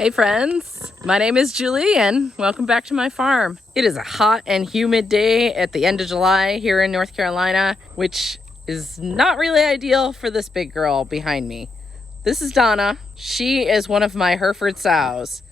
Hey friends, my name is Julie and welcome back to my farm. It is a hot and humid day at the end of July here in North Carolina, which is not really ideal for this big girl behind me. This is Donna. She is one of my Hereford sows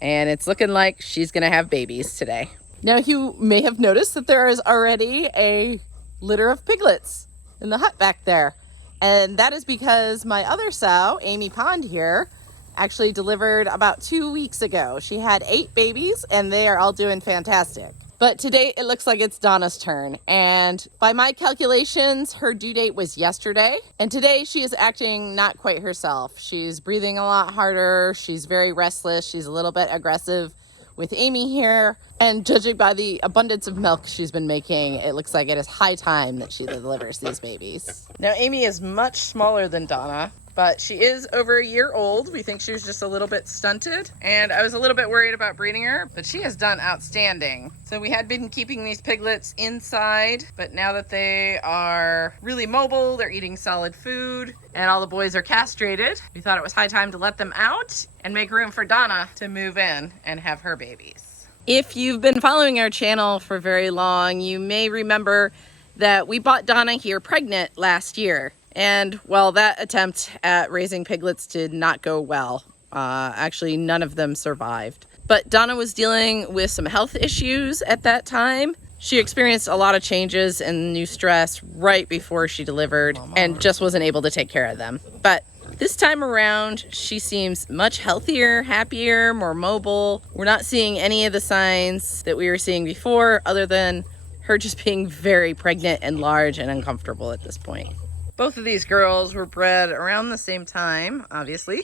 and it's looking like she's gonna have babies today. Now you may have noticed that there is already a litter of piglets in the hut back there. And that is because my other sow, Amy Pond here, actually delivered about 2 weeks ago. She had 8 babies and they are all doing fantastic. But today it looks like it's Donna's turn. And by my calculations, her due date was yesterday. And today she is acting not quite herself. She's breathing a lot harder. She's very restless. She's a little bit aggressive with Amy here. And judging by the abundance of milk she's been making, it looks like it is high time that she delivers these babies. Now Amy is much smaller than Donna, but she is over a year old. We think she was just a little bit stunted, and I was a little bit worried about breeding her, but she has done outstanding. So we had been keeping these piglets inside, but now that they are really mobile, they're eating solid food, and all the boys are castrated, we thought it was high time to let them out and make room for Donna to move in and have her babies. If you've been following our channel for very long, you may remember that we bought Donna here pregnant last year. And well, that attempt at raising piglets did not go well. Actually, none of them survived. But Donna was dealing with some health issues at that time. She experienced a lot of changes and new stress right before she delivered and just wasn't able to take care of them. But this time around, she seems much healthier, happier, more mobile. We're not seeing any of the signs that we were seeing before, other than her just being very pregnant and large and uncomfortable at this point. Both of these girls were bred around the same time, obviously,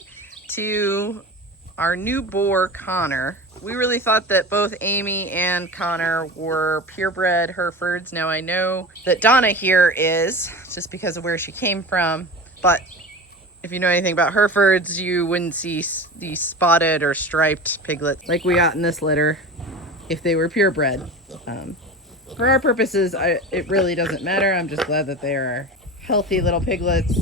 to our new boar, Connor. We really thought that both Amy and Connor were purebred Herefords. Now I know that Donna here is, just because of where she came from, but if you know anything about Herefords, you wouldn't see these spotted or striped piglets like we got in this litter if they were purebred. For our purposes, it really doesn't matter. I'm just glad that they are healthy little piglets,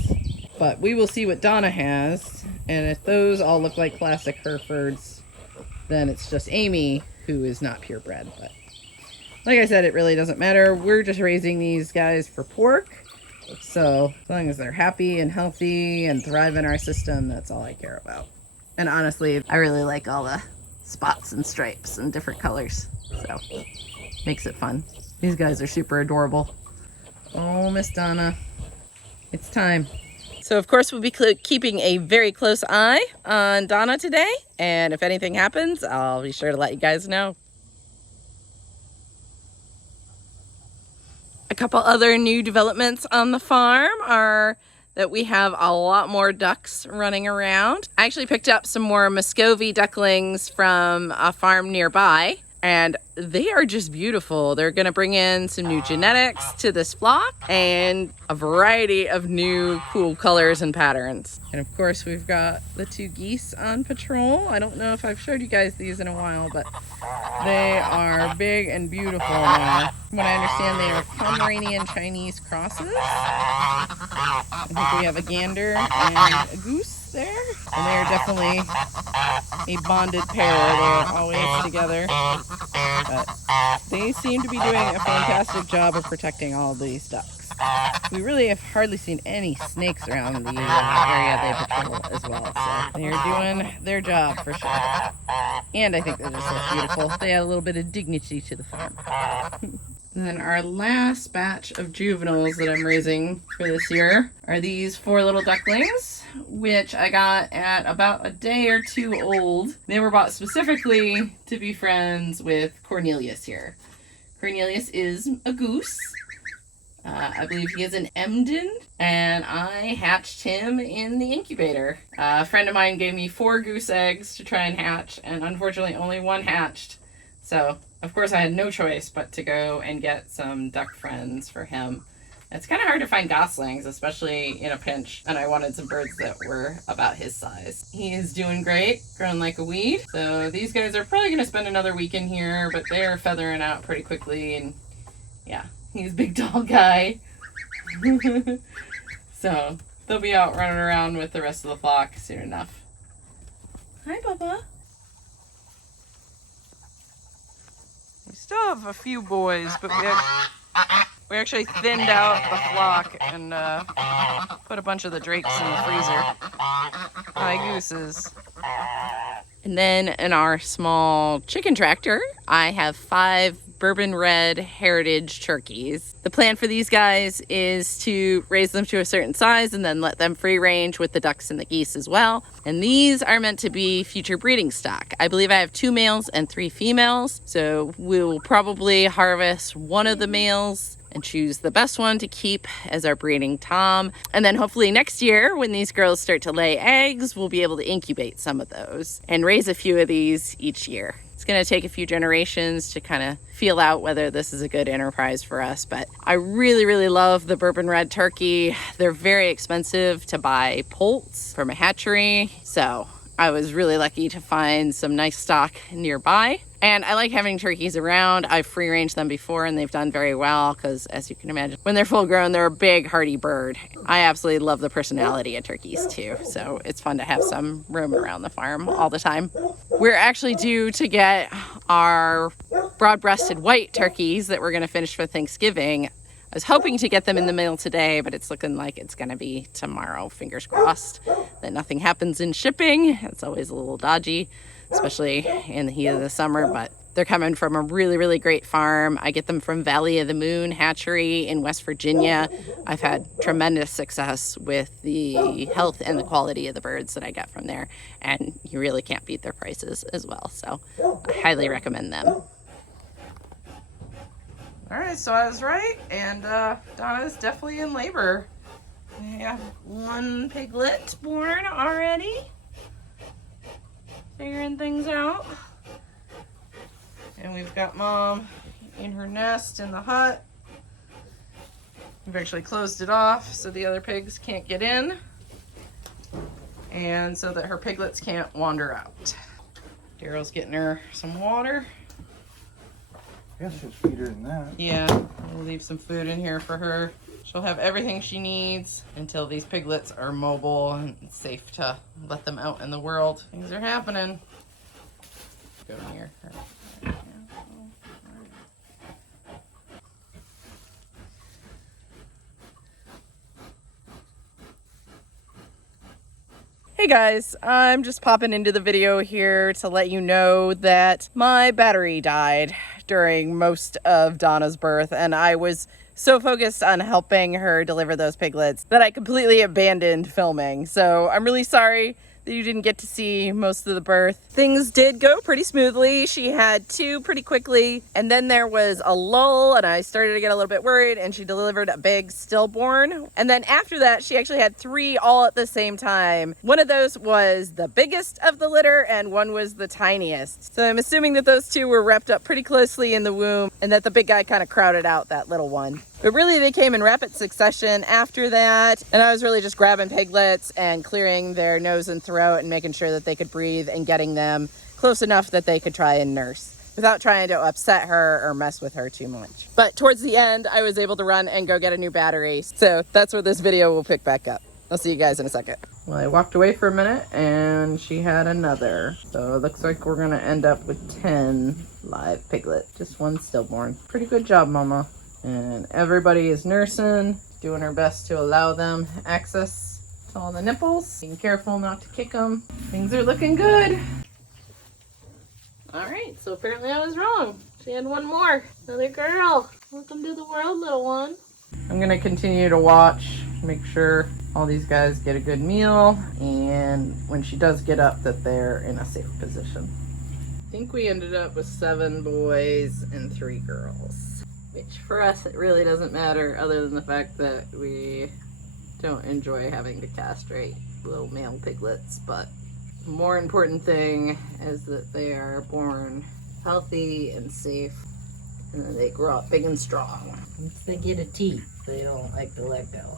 but we will see what Donna has, and if those all look like classic Herefords, then it's just Amy who is not purebred. But like I said, it really doesn't matter. We're just raising these guys for pork, so as long as they're happy and healthy and thrive in our system, that's all I care about. And honestly, I really like all the spots and stripes and different colors, so makes it fun. These guys are super adorable. Oh, Miss Donna, it's time. So of course we'll be keeping a very close eye on Donna today, and if anything happens, I'll be sure to let you guys know. A couple other new developments on the farm are that we have a lot more ducks running around. I actually picked up some more Muscovy ducklings from a farm nearby, and they are just beautiful. They're gonna bring in some new genetics to this flock and a variety of new cool colors and patterns. And of course we've got the 2 geese on patrol. I don't know if I've showed you guys these in a while, but they are big and beautiful now. From what I understand, they are Pomeranian Chinese crosses. I think we have a gander and a goose there, and they are definitely a bonded pair. They're always together, but they seem to be doing a fantastic job of protecting all of these ducks. We really have hardly seen any snakes around the area they patrol as well, so they are doing their job for sure. And I think they're just so beautiful. They add a little bit of dignity to the farm. And then our last batch of juveniles that I'm raising for this year are these 4 little ducklings, which I got at about a day or 2 old. They were bought specifically to be friends with Cornelius here. Cornelius is a goose. I believe he is an Emden, and I hatched him in the incubator. A friend of mine gave me 4 goose eggs to try and hatch, and unfortunately only 1 hatched. So of course I had no choice but to go and get some duck friends for him. It's kind of hard to find goslings, especially in a pinch, and I wanted some birds that were about his size. He is doing great, growing like a weed. So these guys are probably going to spend another week in here, but they're feathering out pretty quickly, and yeah, he's a big tall guy. So they'll be out running around with the rest of the flock soon enough. Hi, Bubba. still have a few boys, but we actually thinned out the flock and put a bunch of the drakes in the freezer. Hi, gooses. And then in our small chicken tractor, I have 5 bourbon red heritage turkeys. The plan for these guys is to raise them to a certain size and then let them free range with the ducks and the geese as well. And these are meant to be future breeding stock. I believe I have 2 males and 3 females. So we'll probably harvest one of the males and choose the best one to keep as our breeding tom. And then hopefully next year, when these girls start to lay eggs, we'll be able to incubate some of those and raise a few of these each year. It's gonna take a few generations to kind of feel out whether this is a good enterprise for us, but I really, really love the bourbon red turkey. They're very expensive to buy poults from a hatchery, so I was really lucky to find some nice stock nearby. And I like having turkeys around. I've free ranged them before and they've done very well because, as you can imagine, when they're full grown, they're a big, hardy bird. I absolutely love the personality of turkeys too, so it's fun to have some roam around the farm all the time. We're actually due to get our broad-breasted white turkeys that we're gonna finish for Thanksgiving. I was hoping to get them in the mail today, but it's looking like it's gonna be tomorrow. Fingers crossed that nothing happens in shipping. It's always a little dodgy, especially in the heat of the summer, but they're coming from a really, really great farm. I get them from Valley of the Moon Hatchery in West Virginia. I've had tremendous success with the health and the quality of the birds that I get from there, and you really can't beat their prices as well. So I highly recommend them. All right, so I was right, and Donna is definitely in labor. We have 1 piglet born already. Figuring things out. And we've got Mom in her nest in the hut. We've actually closed it off so the other pigs can't get in, and so that her piglets can't wander out. Daryl's getting her some water. I guess just feed her in that. Yeah, we'll leave some food in here for her. She'll have everything she needs until these piglets are mobile and it's safe to let them out in the world. Things are happening. Go near her. Hey guys, I'm just popping into the video here to let you know that my battery died during most of Donna's birth, and I was so focused on helping her deliver those piglets that I completely abandoned filming. So I'm really sorry that you didn't get to see most of the birth. Things did go pretty smoothly. She had 2 pretty quickly, and then there was a lull and I started to get a little bit worried, and she delivered a big stillborn. And then after that, she actually had 3 all at the same time. One of those was the biggest of the litter and one was the tiniest. So I'm assuming that those 2 were wrapped up pretty closely in the womb and that the big guy kind of crowded out that little one. But really they came in rapid succession after that, and I was really just grabbing piglets and clearing their nose and throat and making sure that they could breathe and getting them close enough that they could try and nurse without trying to upset her or mess with her too much. But towards the end, I was able to run and go get a new battery. So that's where this video will pick back up. I'll see you guys in a second. Well, I walked away for a minute and she had another. So it looks like we're gonna end up with 10 live piglets, just 1 stillborn. Pretty good job, Mama. And everybody is nursing, doing our best to allow them access to all the nipples. Being careful not to kick them. Things are looking good. All right, so apparently I was wrong. She had 1 more. Another girl. Welcome to the world, little one. I'm gonna continue to watch, make sure all these guys get a good meal, and when she does get up, that they're in a safe position. I think we ended up with 7 boys and 3 girls. Which for us, it really doesn't matter, other than the fact that we don't enjoy having to castrate little male piglets. But the more important thing is that they are born healthy and safe, and that they grow up big and strong. Once they get a teeth, they don't like to let go.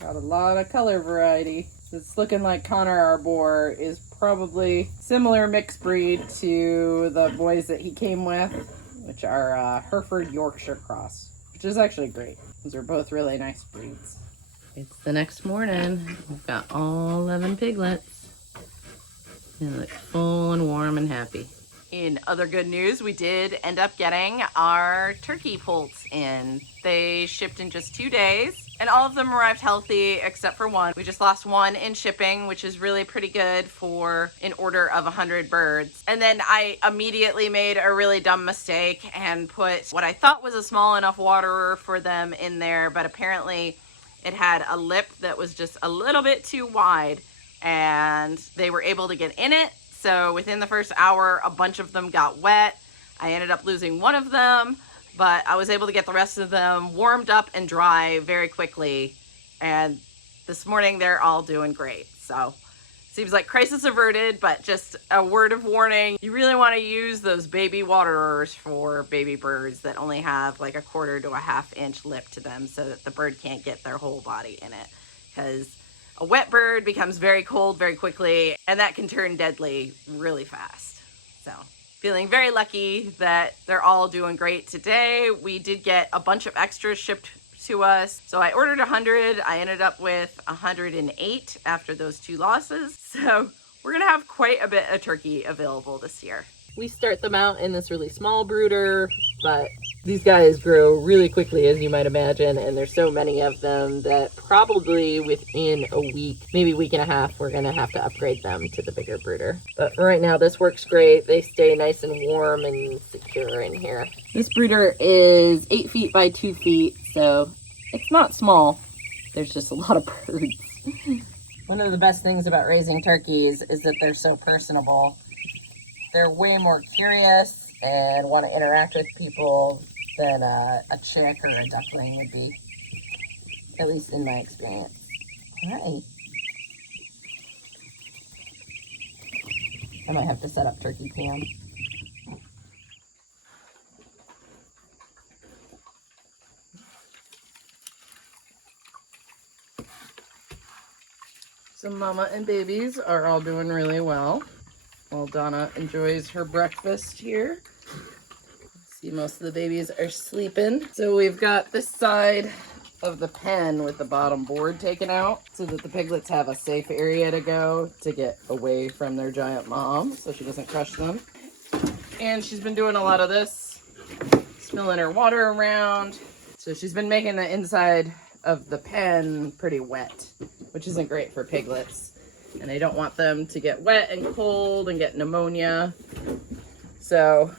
Got a lot of color variety. It's looking like Connor, our boar, is probably similar mixed breed to the boys that he came with, which are Hereford Yorkshire cross, which is actually great. Those are both really nice breeds. It's the next morning. We've got all 11 piglets. They look full and warm and happy. In other good news, we did end up getting our turkey poults in. They shipped in just 2 days, and all of them arrived healthy except for one. We just lost one in shipping, which is really pretty good for an order of 100 birds. And then I immediately made a really dumb mistake and put what I thought was a small enough waterer for them in there, but apparently it had a lip that was just a little bit too wide, and they were able to get in it. So within the first hour, a bunch of them got wet. I ended up losing one of them, but I was able to get the rest of them warmed up and dry very quickly. And this morning, they're all doing great. So seems like crisis averted, but just a word of warning. You really want to use those baby waterers for baby birds that only have like a 1/4 to a 1/2 inch lip to them so that the bird can't get their whole body in it. Because a wet bird becomes very cold very quickly, and that can turn deadly really fast. So feeling very lucky that they're all doing great today. We did get a bunch of extras shipped to us. So I ordered 100. I ended up with 108 after those 2 losses. So we're gonna have quite a bit of turkey available this year. We start them out in this really small brooder, but these guys grow really quickly, as you might imagine, and there's so many of them that probably within a week, maybe week and a half, we're gonna have to upgrade them to the bigger brooder. But for right now, this works great. They stay nice and warm and secure in here. This brooder is 8 feet by 2 feet, so it's not small. There's just a lot of birds. One of the best things about raising turkeys is that they're so personable. They're way more curious and want to interact with people than a chick or a duckling would be, at least in my experience. Hi. I might have to set up turkey cam. So mama and babies are all doing really well while Donna enjoys her breakfast here. See, most of the babies are sleeping. So we've got this side of the pen with the bottom board taken out so that the piglets have a safe area to go to get away from their giant mom so she doesn't crush them. And she's been doing a lot of this, spilling her water around. So she's been making the inside of the pen pretty wet, which isn't great for piglets. And I don't want them to get wet and cold and get pneumonia. So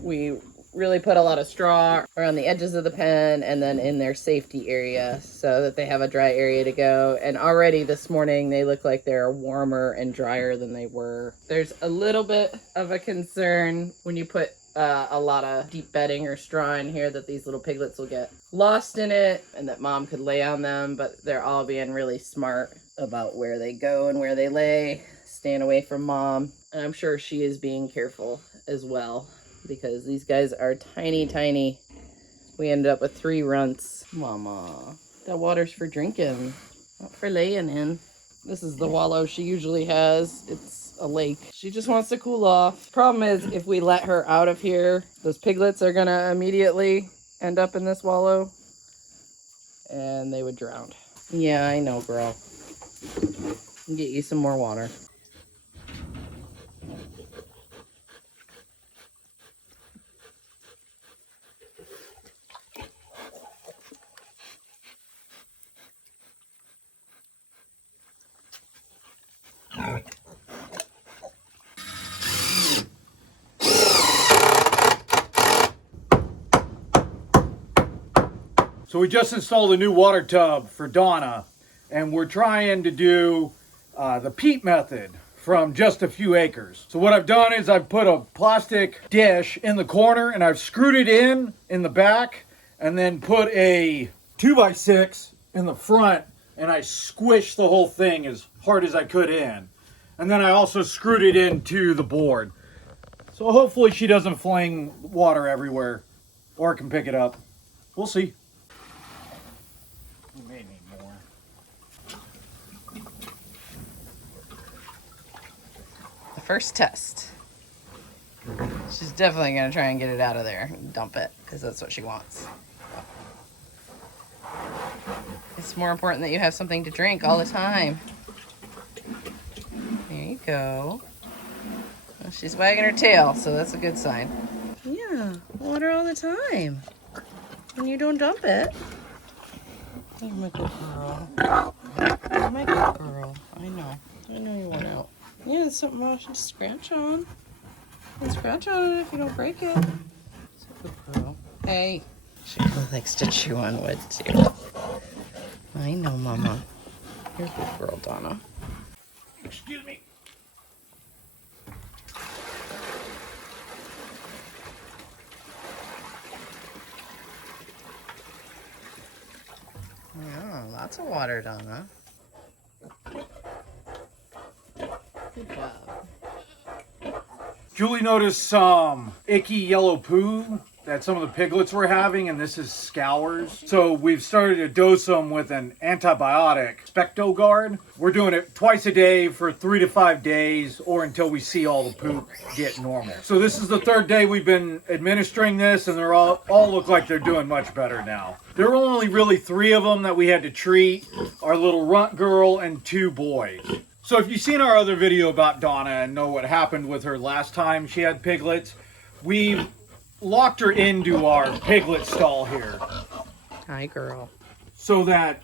we really put a lot of straw around the edges of the pen and then in their safety area so that they have a dry area to go. And already this morning they look like they're warmer and drier than they were. There's a little bit of a concern when you put a lot of deep bedding or straw in here that these little piglets will get lost in it and that mom could lay on them, but they're all being really smart about where they go and where they lay, staying away from mom. And I'm sure she is being careful as well because these guys are tiny, tiny. We ended up with 3 runts. Mama, that water's for drinking, not for laying in. This is the wallow she usually has. It's a lake. She just wants to cool off. Problem is, if we let her out of here, those piglets are gonna immediately end up in this wallow and they would drown. Yeah, I know, girl. I'll get you some more water. So we just installed a new water tub for Donna, and we're trying to do the peat method from just a few acres. So what I've done is I've put a plastic dish in the corner and I've screwed it in the back, and then put a 2x6 in the front, and I squished the whole thing as hard as I could in. And then I also screwed it into the board. So hopefully she doesn't fling water everywhere, or can pick it up. We'll see. We may need more. The first test. She's definitely gonna try and get it out of there and dump it because that's what she wants. It's more important that you have something to drink all the time. There you go. She's wagging her tail, so that's a good sign. Yeah, water all the time. And you don't dump it. You're my good girl. You're my good girl. I know. I know you want out. Yeah, it's something I should scratch on. And scratch on it if you don't break it. It's a good girl. Hey. She likes to chew on wood too. I know, Mama. You're a good girl, Donna. Excuse me. Yeah, lots of water, Donna. Good job. Julie noticed some icky yellow poo that some of the piglets were having, and this is scours. So we've started to dose them with an antibiotic, Spectogard. We're doing it twice a day for 3 to 5 days, or until we see all the poop get normal. So this is the third day we've been administering this, and they're all look like they're doing much better now. There were only really 3 of them that we had to treat, our little runt girl and 2 boys. So if you've seen our other video about Donna and know what happened with her last time she had piglets, we locked her into our piglet stall here. Hi, girl. So that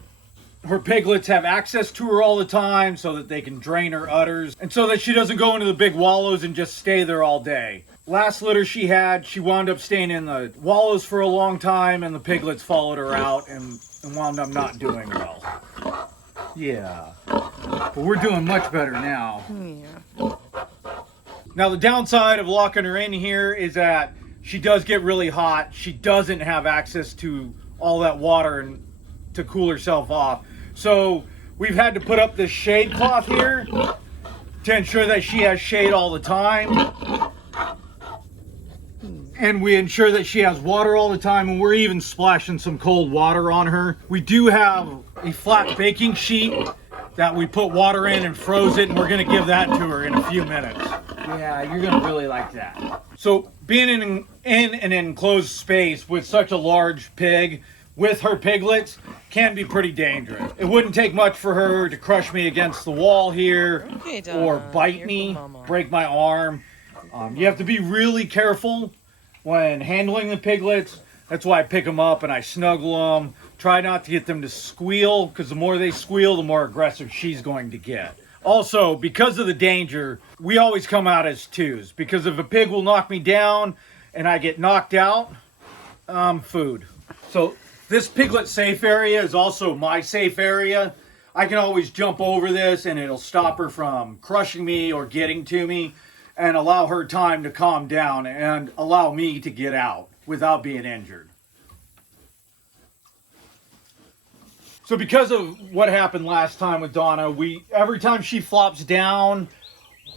her piglets have access to her all the time, so that they can drain her udders, and so that she doesn't go into the big wallows and just stay there all day. Last litter she had, she wound up staying in the wallows for a long time, and the piglets followed her out and wound up not doing well. Yeah. But we're doing much better now. Yeah. Now the downside of locking her in here is that she does get really hot. She doesn't have access to all that water and to cool herself off. So we've had to put up this shade cloth here to ensure that she has shade all the time. And we ensure that she has water all the time, and we're even splashing some cold water on her. We do have a flat baking sheet that we put water in and froze it, and we're gonna give that to her in a few minutes. Yeah, you're gonna really like that. So being in an enclosed space with such a large pig with her piglets can be pretty dangerous. It wouldn't take much for her to crush me against the wall here, Okay, Donna. or bite me, break my arm. You have to be really careful when handling the piglets. That's why I pick them up and I snuggle them. Try not to get them to squeal, because the more they squeal, the more aggressive she's going to get. Also, because of the danger, we always come out as 2s, because if a pig will knock me down and I get knocked out, food. So this piglet safe area is also my safe area. I can always jump over this and it'll stop her from crushing me or getting to me, and allow her time to calm down and allow me to get out without being injured. So because of what happened last time with Donna, every time she flops down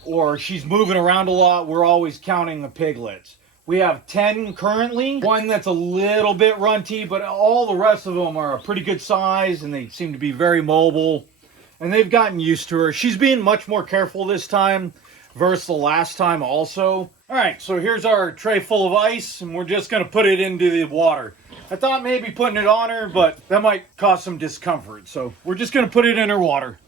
or she's moving around a lot, we're always counting the piglets. We have 10 currently, 1 that's a little bit runty, but all the rest of them are a pretty good size, and they seem to be very mobile, and they've gotten used to her. She's being much more careful this time versus the last time also. All right, so here's our tray full of ice, and we're just gonna put it into the water. I thought maybe putting it on her, but that might cause some discomfort. So we're just gonna put it in her water.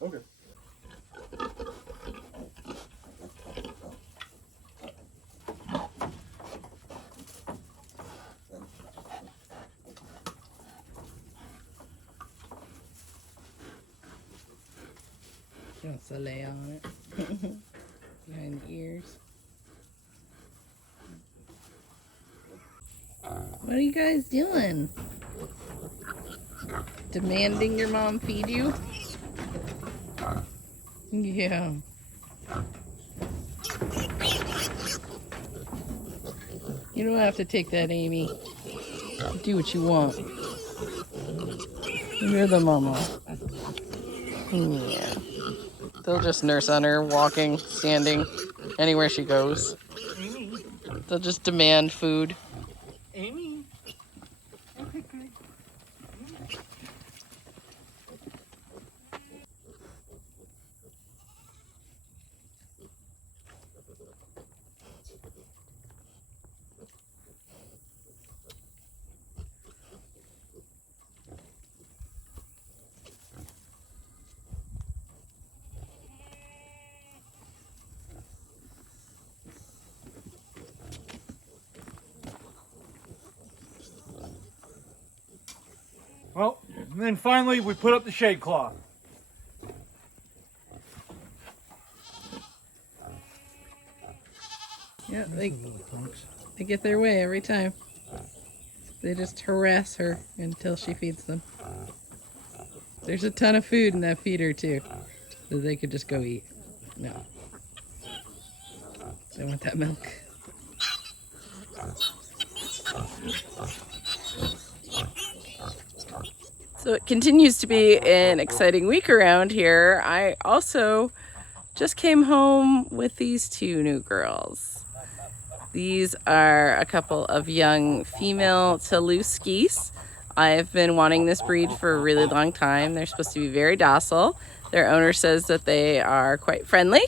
Okay. She wants to lay on it. Behind the ears. What are you guys doing? Demanding your mom feed you? Yeah. You don't have to take that, Amy. Do what you want. You're the mama. Yeah. They'll just nurse on her, walking, standing, anywhere she goes. They'll just demand food. Amy. Well, and then finally we put up the shade cloth. Yeah, they get their way every time. They just harass her until she feeds them. There's a ton of food in that feeder too, so they could just go eat. No. They want that milk. So it continues to be an exciting week around here. I also just came home with these two new girls. These are a couple of young female Toulouse geese. I've been wanting this breed for a really long time. They're supposed to be very docile. Their owner says that they are quite friendly.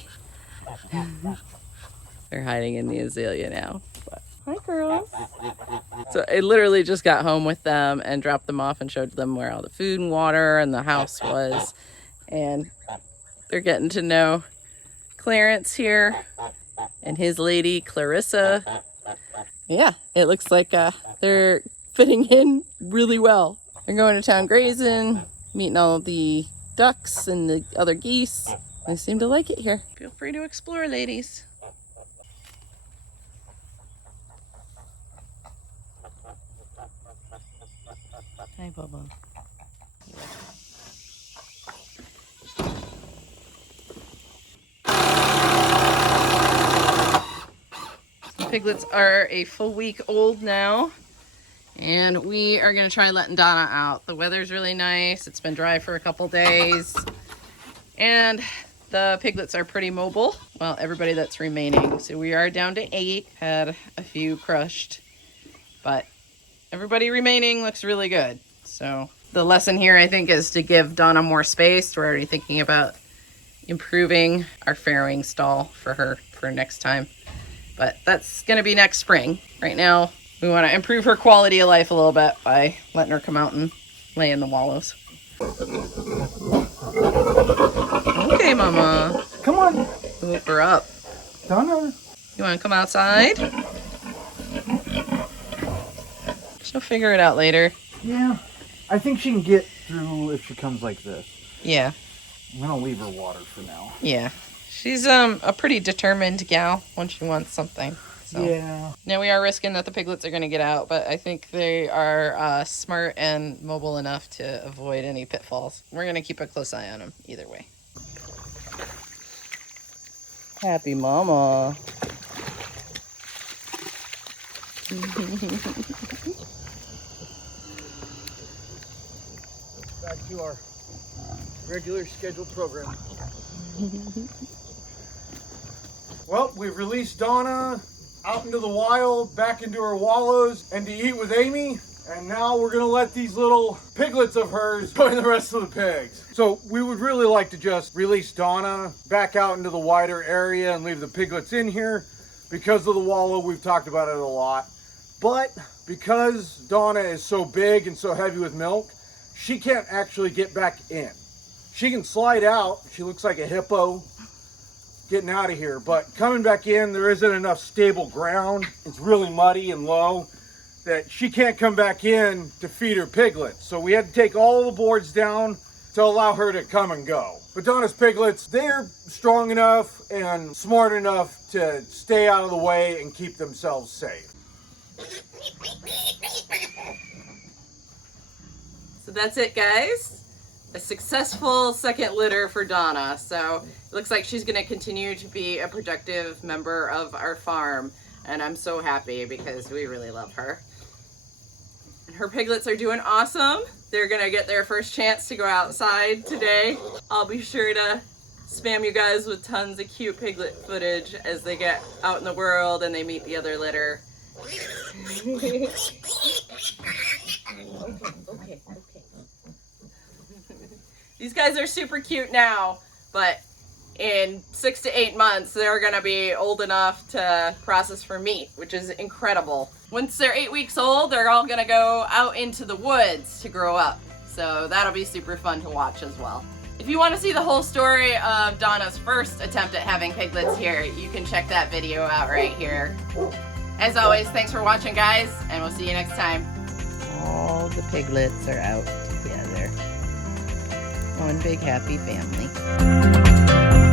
They're hiding in the azalea now. But, hi girls. So I literally just got home with them and dropped them off and showed them where all the food and water and the house was. And they're getting to know Clarence here and his lady, Clarissa. Yeah, it looks like they're fitting in really well. They're going to town grazing, meeting all of the ducks and the other geese. They seem to like it here. Feel free to explore, ladies. Hi, Bubba. The piglets are a full week old now, and we are going to try letting Donna out. The weather's really nice. It's been dry for a couple days, and the piglets are pretty mobile. Well, everybody that's remaining. So we are down to 8. Had a few crushed, but everybody remaining looks really good. So the lesson here, I think, is to give Donna more space. We're already thinking about improving our farrowing stall for her for next time. But that's going to be next spring. Right now, we want to improve her quality of life a little bit by letting her come out and lay in the wallows. Okay, Mama. Come on. Whoop her up. Donna. You want to come outside? She'll figure it out later. Yeah. I think she can get through if she comes like this. Yeah. I'm going to leave her water for now. Yeah. She's a pretty determined gal when she wants something. So. Yeah. Now we are risking that the piglets are going to get out, but I think they are smart and mobile enough to avoid any pitfalls. We're going to keep a close eye on them either way. Happy mama. Back to our regular scheduled program. Well, we've released Donna out into the wild, back into her wallows, and to eat with Amy. And now we're gonna let these little piglets of hers join the rest of the pigs. So we would really like to just release Donna back out into the wider area and leave the piglets in here. Because of the wallow, we've talked about it a lot. But because Donna is so big and so heavy with milk, she can't actually get back in. She can slide out. She looks like a hippo getting out of here, but coming back in, there isn't enough stable ground. It's really muddy and low that she can't come back in to feed her piglets. So we had to take all the boards down to allow her to come and go. But Donna's piglets, they're strong enough and smart enough to stay out of the way and keep themselves safe. So that's it, guys. A successful second litter for Donna. So it looks like she's going to continue to be a productive member of our farm. And I'm so happy because we really love her. And her piglets are doing awesome. They're going to get their first chance to go outside today. I'll be sure to spam you guys with tons of cute piglet footage as they get out in the world and they meet the other litter. Okay. These guys are super cute now, but in 6 to 8 months, they're gonna be old enough to process for meat, which is incredible. Once they're 8 weeks old, they're all gonna go out into the woods to grow up. So that'll be super fun to watch as well. If you want to see the whole story of Donna's first attempt at having piglets here, you can check that video out right here. As always, thanks for watching, guys, and we'll see you next time. All the piglets are out. one big happy family.